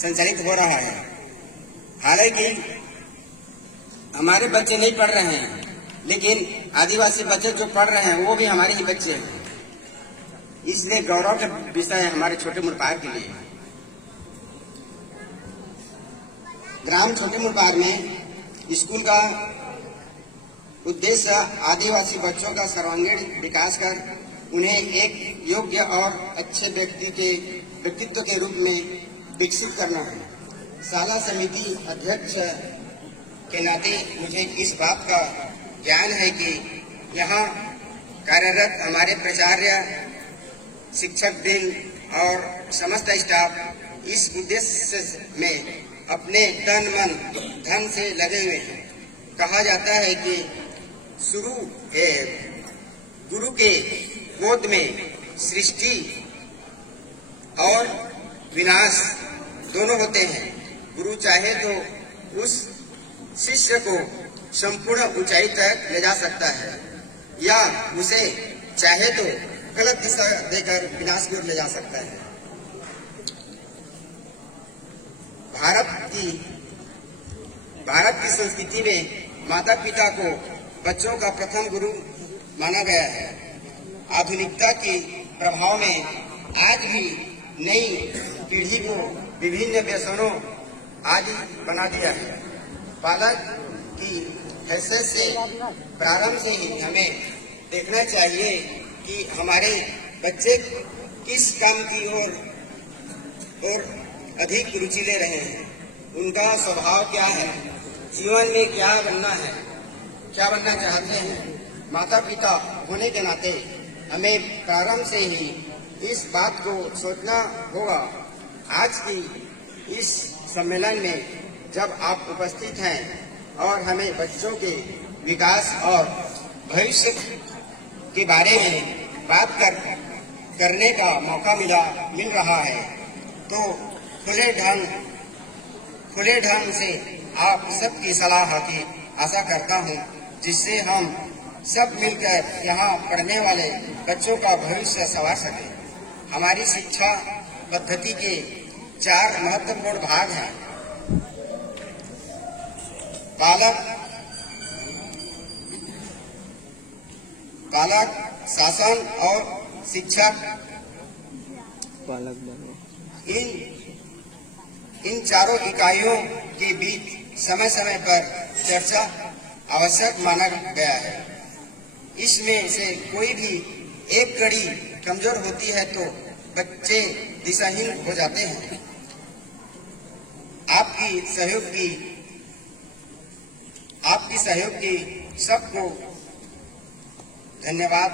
संचालित हो रहा है। हालांकि हमारे बच्चे नहीं पढ़ रहे हैं, लेकिन आदिवासी बच्चे जो पढ़ रहे हैं वो भी हमारे ही बच्चे हैं। इसलिए गौरव का विषय है हमारे छोटे मुड़पार के लिए। ग्राम छोटे मुड़पार में स्कूल का उद्देश्य आदिवासी बच्चों का सर्वांगीण विकास कर उन्हें एक योग्य और अच्छे व्यक्तित्व के रूप में विकसित करना है। शाला समिति अध्यक्ष के नाते मुझे इस बात का ज्ञान है कि यहाँ कार्यरत हमारे प्राचार्य, शिक्षक वृंद और समस्त स्टाफ इस उद्देश्य में अपने तन मन धन से लगे हुए हैं। कहा जाता है कि गुरु के गोद में सृष्टि और विनाश दोनों होते हैं। गुरु चाहे तो उस शिष्य को संपूर्ण ऊंचाई तक ले जा सकता है, या उसे चाहे तो गलत दिशा देकर विनाश की ओर ले जा सकता है। भारत की संस्कृति में माता पिता को बच्चों का प्रथम गुरु माना गया है। आधुनिकता के प्रभाव में आज भी नई पीढ़ी को विभिन्न व्यसनों आदि बना दिया है। बालक की हैसियत से प्रारंभ से ही हमें देखना चाहिए कि हमारे बच्चे किस काम की ओर अधिक रुचि ले रहे हैं, उनका स्वभाव क्या है, जीवन में क्या बनना चाहते हैं। माता पिता होने के नाते हमें प्रारंभ से ही इस बात को सोचना होगा। आज की इस सम्मेलन में जब आप उपस्थित हैं और हमें बच्चों के विकास और भविष्य के बारे में बात करने का मौका मिल रहा है, तो खुले ढंग से आप सबकी सलाह की आशा करता हूं, जिससे हम सब मिलकर यहाँ पढ़ने वाले बच्चों का भविष्य संवार सके। हमारी शिक्षा पद्धति के 4 महत्वपूर्ण भाग हैं। पालक, शासन और शिक्षक। इन चारों इकाइयों के बीच समय समय पर चर्चा आवश्यक माना गया है। इसमें से कोई भी एक कड़ी कमजोर होती है तो बच्चे दिशाहीन हो जाते हैं। आपकी सहयोग की सबको धन्यवाद।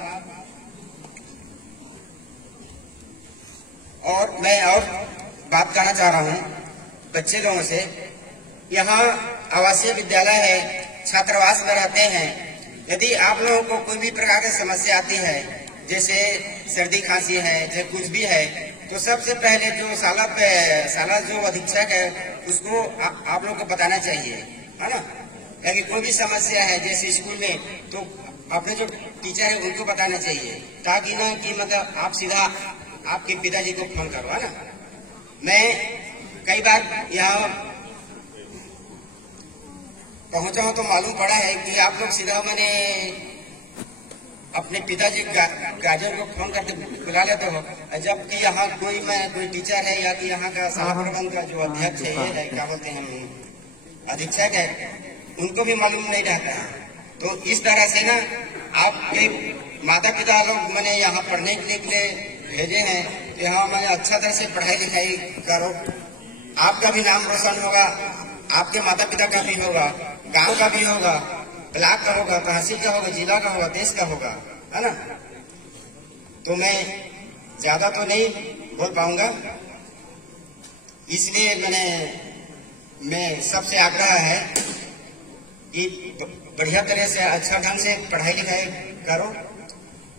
और मैं और बात करना चाह रहा हूँ बच्चे लोगों से। यहाँ आवासीय विद्यालय है, छात्रावास में रहते हैं। यदि आप लोगों को कोई भी प्रकार की समस्या आती है, जैसे सर्दी खांसी है, चाहे कुछ भी है, तो सबसे पहले जो शाला जो अधीक्षक है उसको आप लोगों को बताना चाहिए, है ना। क्योंकि कोई भी समस्या है जैसे स्कूल में, तो अपने जो टीचर है उनको बताना चाहिए, ताकि ना कि मतलब आप सीधा आपके पिताजी को फोन करो, है ना। मैं कई बार यहाँ पहुंचा हूं तो मालूम पड़ा है कि आप लोग सीधा मैंने अपने पिताजी गार्जियन को फोन करके बुला लेते हो, जबकि यहाँ कोई टीचर है या कि यहाँ का शाला प्रबंध का जो अध्यक्ष है, ये है क्या बोलते हैं अधीक्षक है, उनको भी मालूम नहीं रहता है। तो इस तरह से ना आपके माता पिता लोग मैंने यहाँ पढ़ने के लिए भेजे हैं, तो यहाँ मैंने अच्छा तरह से पढ़ाई लिखाई करो। आपका भी नाम रोशन होगा, आपके माता पिता का भी होगा, गांव का भी होगा, ब्लॉक का होगा, तहसील का होगा, जिला का होगा, देश का होगा, है ना। तो मैं ज्यादा तो नहीं बोल पाऊंगा, इसलिए मैं सबसे आग्रह है कि बढ़िया तरह से अच्छा ढंग से पढ़ाई लिखाई करो।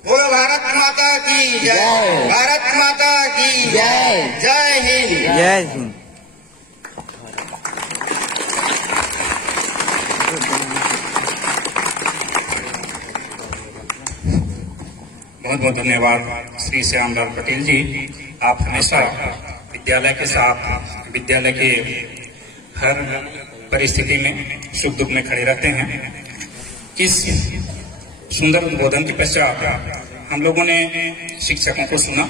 बोलो भारत माता की जय, भारत माता की जय, जय हिंद, जय हिंद। बहुत बहुत धन्यवाद श्री श्यामलाल पटेल जी। आप हमेशा विद्यालय के साथ विद्यालय के हर परिस्थिति में सुख दुख में खड़े रहते हैं। इस सुंदर उद्बोधन के पश्चात हम लोगों ने शिक्षकों को सुना,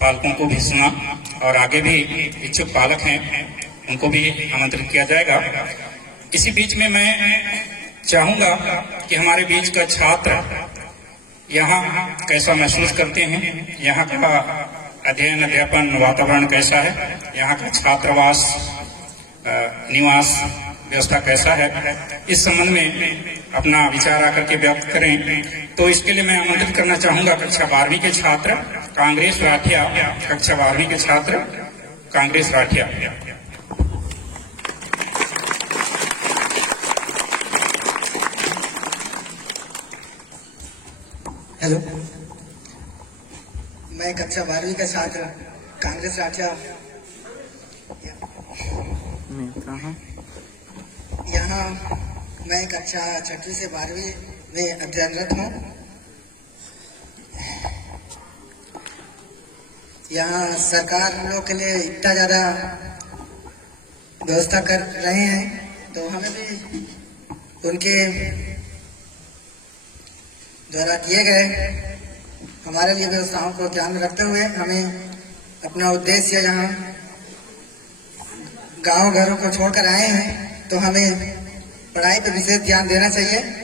पालकों को भी सुना और आगे भी इच्छुक पालक हैं उनको भी आमंत्रित किया जाएगा। इसी बीच में मैं चाहूंगा कि हमारे बीच का छात्र यहाँ कैसा महसूस करते हैं, यहाँ का अध्ययन अध्यापन वातावरण कैसा है, यहाँ का छात्रावास निवास व्यवस्था कैसा है, इस संबंध में अपना विचार आकर के व्यक्त करें। तो इसके लिए मैं आमंत्रित करना चाहूंगा कक्षा 12वीं के छात्र कांग्रेस राठिया, कक्षा 12वीं के छात्र कांग्रेस राठिया। हेलो, मैं कक्षा 12वीं का छात्र कांग्रेस राठिया यहाँ मैं कक्षा 6वीं से 12वीं में अध्ययनरत हूँ। यहाँ सरकार हम लोग के लिए इतना ज़्यादा व्यवस्था कर रहे हैं, तो हमें भी उनके द्वारा किए गए हमारे लिए व्यवस्थाओं को ध्यान में रखते हुए हमें अपना उद्देश्य यहाँ गांव घरों को छोड़कर आए हैं, तो हमें पढ़ाई पर विशेष ध्यान देना चाहिए।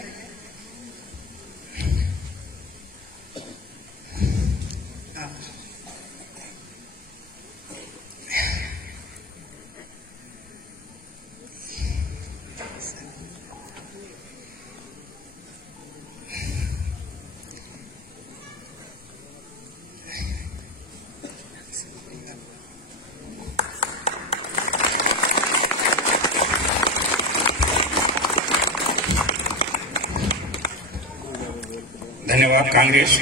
धन्यवाद कांग्रेस।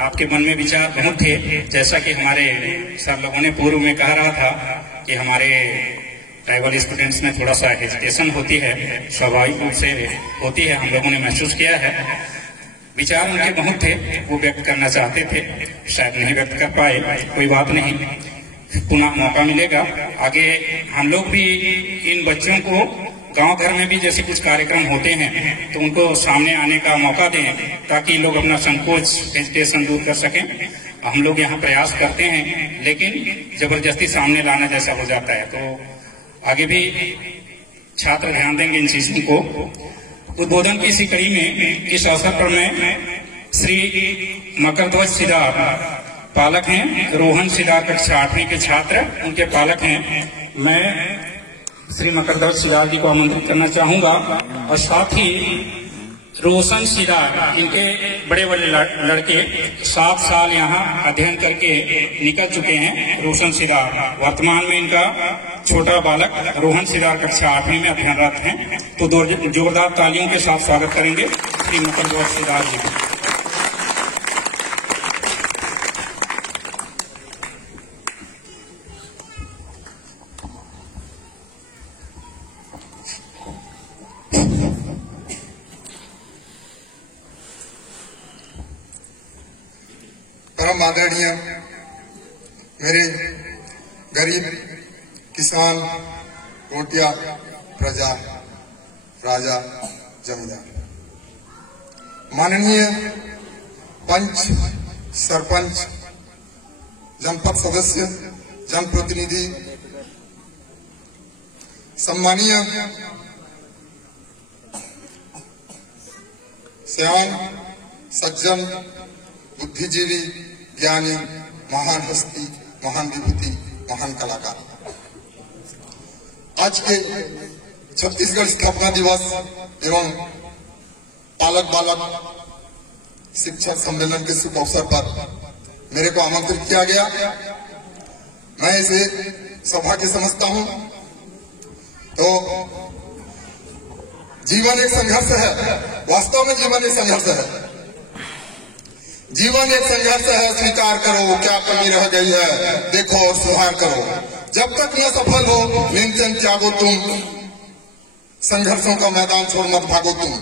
आपके मन में विचार बहुत थे, जैसा कि हमारे सर लोगों ने पूर्व में कहा रहा था कि हमारे ट्राइबल स्टूडेंट्स में थोड़ा सा हेजिटेशन होती है, स्वाभाविक रूप से होती है, हम लोगों ने महसूस किया है। विचार उनके बहुत थे, वो व्यक्त करना चाहते थे, शायद नहीं व्यक्त कर पाए, कोई बात नहीं, पुनः मौका मिलेगा। आगे हम लोग भी इन बच्चों को गांव घर में भी जैसे कुछ कार्यक्रम होते हैं तो उनको सामने आने का मौका दें, ताकि लोग अपना संकोच हेजिटेशन दूर कर सकें। हम लोग यहाँ प्रयास करते हैं, लेकिन जबरदस्ती सामने लाना जैसा हो जाता है, तो आगे भी छात्र ध्यान देंगे इन चीजों को। उद्बोधन की इसी कड़ी में इस अवसर पर मैं श्री मकरध्वज सिदार पालक हैं, रोहन सिदार कक्षा 8वीं के छात्र उनके पालक हैं, मैं श्री मकरध्वज सिदार जी को आमंत्रित करना चाहूंगा। और साथ ही रोशन सिदार, इनके बड़े बड़े लड़के 7 साल यहाँ अध्ययन करके निकल चुके हैं। रोशन सिदार वर्तमान में इनका छोटा बालक रोहन सिदार कक्षा 8वीं में अध्ययनरत हैं, तो जोरदार तालियों के साथ स्वागत करेंगे श्री मकरध्वज सिदार जी को। परम आदरणीय मेरे गरीब किसान कोटिया प्रजा राजा जमींदार, माननीय पंच सरपंच जनपद सदस्य जनप्रतिनिधि, सम्मानीय श्याम सज्जन बुद्धिजीवी ज्ञानी महान हस्ती महान विभूति महान कलाकार, आज के छत्तीसगढ़ स्थापना दिवस एवं पालक बालक शिक्षक सम्मेलन के शुभ अवसर पर मेरे को आमंत्रित किया गया। मैं इसे सौभाग्य समझता हूं। तो जीवन एक संघर्ष है, वास्तव में जीवन एक संघर्ष है, जीवन एक संघर्ष है, स्वीकार करो क्या कमी रह गई है, देखो और सुधार करो, जब तक न सफल हो निंदन त्यागो तुम, संघर्षों का मैदान छोड़ मत भागो तुम,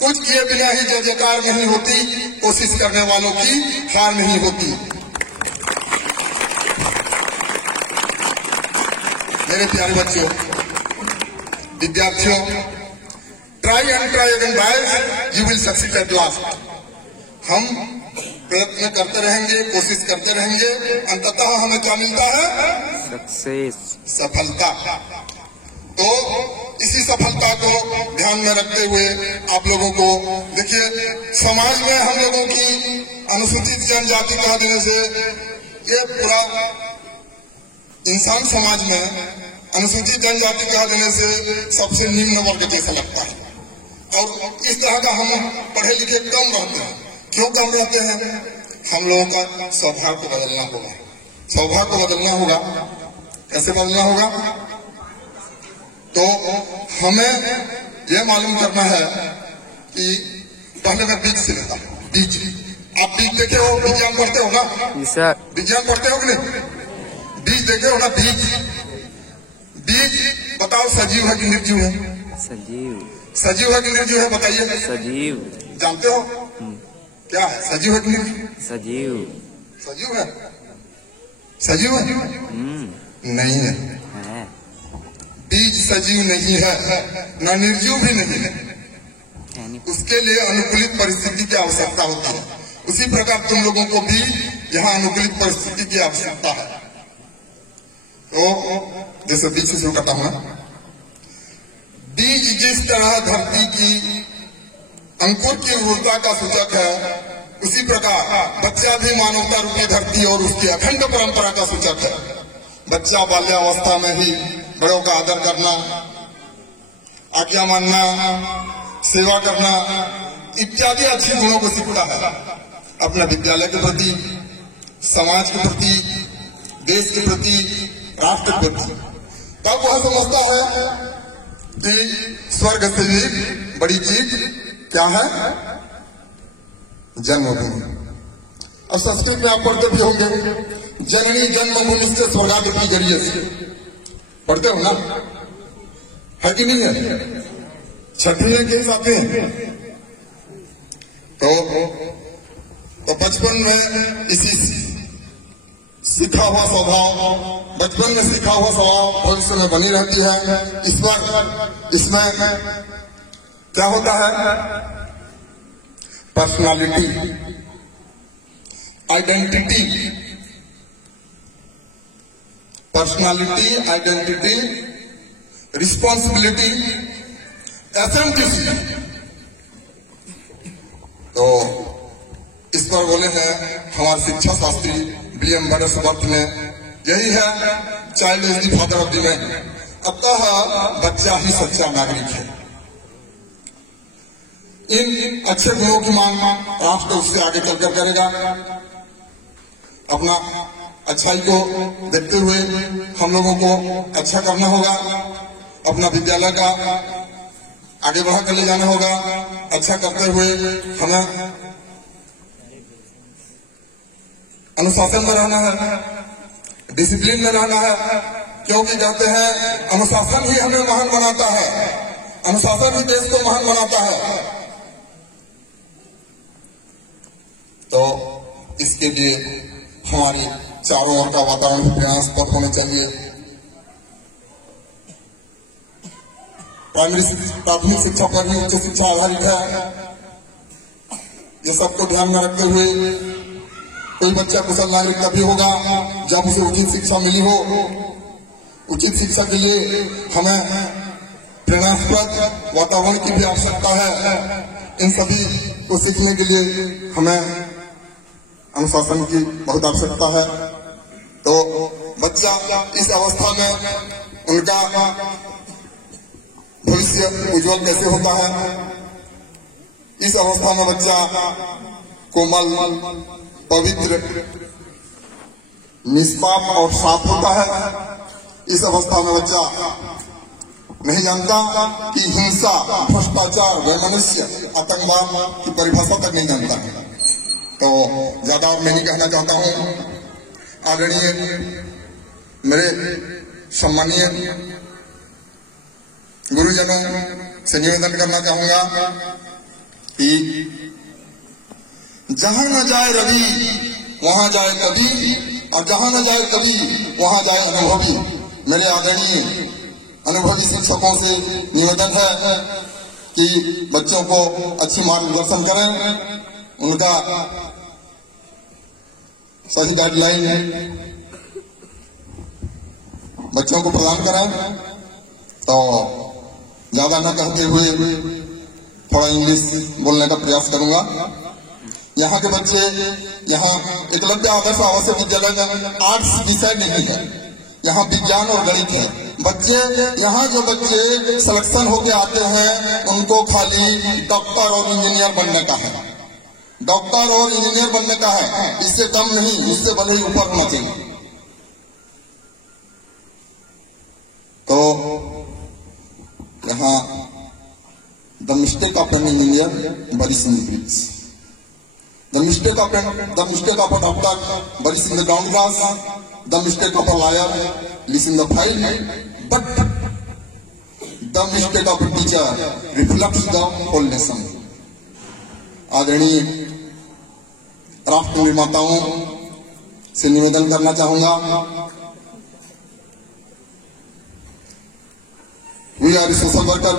कुछ किए बिना ही जय जयकार नहीं होती, कोशिश करने वालों की हार नहीं होती। मेरे प्यारे बच्चों, विद्यार्थियों, try and try again guys, you will succeed at last. हम प्रयत्न करते रहेंगे, कोशिश करते रहेंगे, अंततः हमें क्या मिलता है? सक्सेस, सफलता। तो इसी सफलता को ध्यान में रखते हुए आप लोगों को देखिए, समाज में हम लोगों की अनुसूचित जनजाति कह देने से ये पूरा इंसान समाज में अनुसूचित जनजाति कह देने से सबसे निम्न वर्ग जैसा लगता है। और इस तरह का हम पढ़े लिखे कम रहते हैं। क्यों कम रहते हैं? हम लोगों का स्वभाव को बदलना होगा। स्वभाव को बदलना होगा। कैसे बदलना होगा? तो हमें यह मालूम करना है कि पहले मैं बीज से लेता हूँ। बीज, आप बीज देखे हो? विज्ञान पढ़ते हो ना? विज्ञान पढ़ते हो कि नहीं? बीज देखे हो ना? बीज, बीज बताओ, सजीव है कि निर्जीव है? सजीव। सजीव है कि निर्जीव है? बताइए। सजीव। जानते हो क्या है? सजीव है कि निर्जीव? सजीव। सजीव है? सजीव है? नहीं है। बीज सजीव नहीं है, न निर्जीव भी नहीं है। उसके लिए अनुकूलित परिस्थिति की आवश्यकता होती है। उसी प्रकार तुम लोगों को भी यहाँ अनुकूलित परिस्थिति की आवश्यकता है। तो जैसे बीज से शुरू करता हूँ ना, बीज जिस तरह धरती की अंकुर की ऊर्जा का सूचक है, उसी प्रकार बच्चा भी मानवता रूपी धरती और उसकी अखंड परंपरा का सूचक है। बच्चा बाल्यावस्था में ही बड़ों का आदर करना, आज्ञा मानना, सेवा करना इत्यादि अच्छे गुणों को सीखता है। अपने विद्यालय के प्रति, समाज के प्रति, देश के प्रति, राष्ट्र के प्रति। तब वह समझता है कि स्वर्ग से भी बड़ी चीज क्या है? जन्मभूमि। अब संस्कृत में आप पढ़ते भी होंगे, जननी जन्मभूमि से स्वर्गाधिपति जरिए से पढ़ते हो ना? है कि नहीं है? छठी में कैसे आते हैं? तो बचपन में इसी सीखा हुआ स्वभाव, बचपन में सीखा हुआ स्वभाव भविष्य में बनी रहती है। इसमें क्या होता है? Personality, identity, personality, identity, responsibility, एसेंटिसी। तो इस पर बोले हैं हमारे शिक्षा शास्त्री B.M. बरसवर्थ ने, यही है child is the father of the man. अतः बच्चा ही सच्चा नागरिक है। इन अच्छे गुणों की मांग राष्ट्र उससे आगे चलकर करेगा। अपना अच्छाई को देखते हुए हम लोगों को अच्छा करना होगा। अपना विद्यालय का आगे बढ़ा कर ले जाना होगा। अच्छा करते हुए हमें अनुशासन में रहना है, डिसिप्लिन में रहना है। क्योंकि कहते हैं अनुशासन ही हमें महान बनाता है, अनुशासन ही देश को महान बनाता है। तो इसके लिए हमारे चारों ओर का वातावरण प्रेरणास्पद होना चाहिए। प्राथमिक शिक्षा पर ही उच्च शिक्षा आधारित है। ये सबको ध्यान में रखते हुए कोई बच्चा कुशल नागरिक तभी होगा जब उसे उचित शिक्षा मिली हो। उचित शिक्षा के लिए हमें प्रेरणास्पद वातावरण की भी आवश्यकता है। इन सभी को सीखने के लिए हमें अनुशासन की बहुत आवश्यकता है। तो बच्चा इस अवस्था में उनका भविष्य उज्जवल कैसे होता है? इस अवस्था में बच्चा कोमल, पवित्र, निष्पाप और साफ होता है। इस अवस्था में बच्चा नहीं जानता कि हिंसा, भ्रष्टाचार, वैमनस्य, आतंकवाद की परिभाषा तक नहीं जानता है। तो ज्यादा मैं नहीं कहना चाहता हूँ। आदरणीय मेरे सम्मानीय गुरुजनों से निवेदन करना चाहूंगा कि जहां न जाए रवि वहां जाए कवि, और जहां न जाए कवि वहां जाए अनुभवी। मेरे आदरणीय अनुभवी शिक्षकों से निवेदन है कि बच्चों को अच्छी मार्गदर्शन करें, उनका सही गाइडलाइन बच्चों को प्रदान करें। तो ज्यादा न कहते हुए थोड़ा इंग्लिश बोलने का प्रयास करूंगा। यहाँ के बच्चे, यहाँ एकलव्य आदर्श आवासीय विद्यालय में आर्ट्स विषय नहीं है, यहाँ विज्ञान और गणित है। बच्चे यहाँ जो बच्चे सिलेक्शन होके आते हैं उनको खाली डॉक्टर और इंजीनियर बनने का है, डॉक्टर और इंजीनियर बनने का है, इससे कम नहीं, उससे भले ही ऊपर होना चाहिए। तो यहाँ the mistake of an engineer buries in the bricks, the mistake of a doctor buries in the ground glass, the mistake of a lawyer lies in the file, but the mistake of a teacher reflects the whole nation. आदरणीय राष्ट्र निर्माताओं से निवेदन करना चाहूंगा, we are a social worker,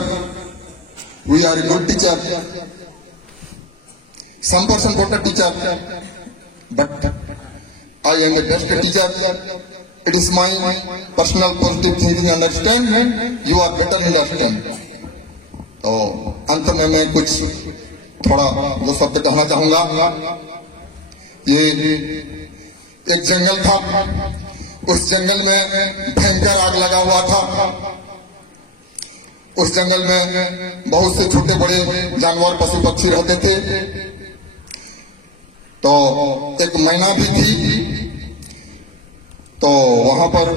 we are a good teacher, some person got a teacher, but I am the best teacher. It is my personal positive thinking, understand, you are better understand. तो अंत में मैं कुछ थोड़ा दो शब्द कहना चाहूंगा। ये एक जंगल था, उस जंगल में भयंकर आग लगा हुआ था। उस जंगल में बहुत से छोटे बड़े जानवर पशु पक्षी रहते थे। तो एक मैना भी थी। तो वहां पर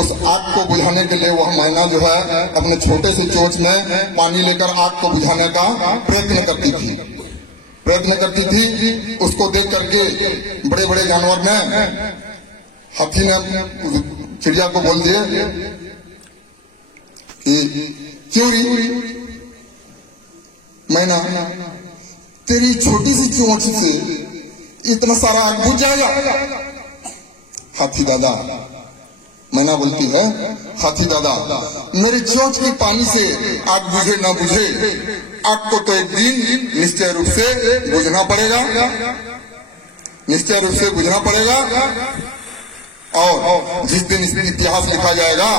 उस आग को बुझाने के लिए वह मैना जो है अपने छोटे से चोंच में पानी लेकर आग को बुझाने का प्रयत्न करती थी। उसको देख करके बड़े बड़े जानवर ने, हाथी ने चिड़िया को बोल दिए कि क्यों री मैना, तेरी छोटी सी चोंच से इतना सारा आग बुझ जाएगा? हाथी दादा, मैना बोलती है, हाथी दादा मेरी चोंच के पानी से आग बुझे ना बुझे, आग को तो एक दिन निश्चय रूप से बुझना पड़ेगा, निश्चय रूप से बुझना पड़ेगा। और जिस दिन इस इतिहास लिखा जाएगा,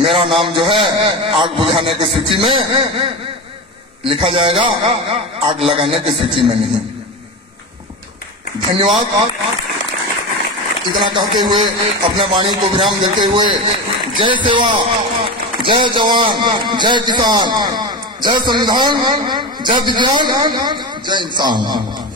मेरा नाम जो है आग बुझाने की सूची में लिखा जाएगा, आग लगाने की सूची में नहीं। धन्यवाद। इतना कहते हुए अपने वाणी को विराम देते हुए, जय सेवा, जय जवान, जय किसान, जय संविधान, जय विज्ञान, जय इंसान।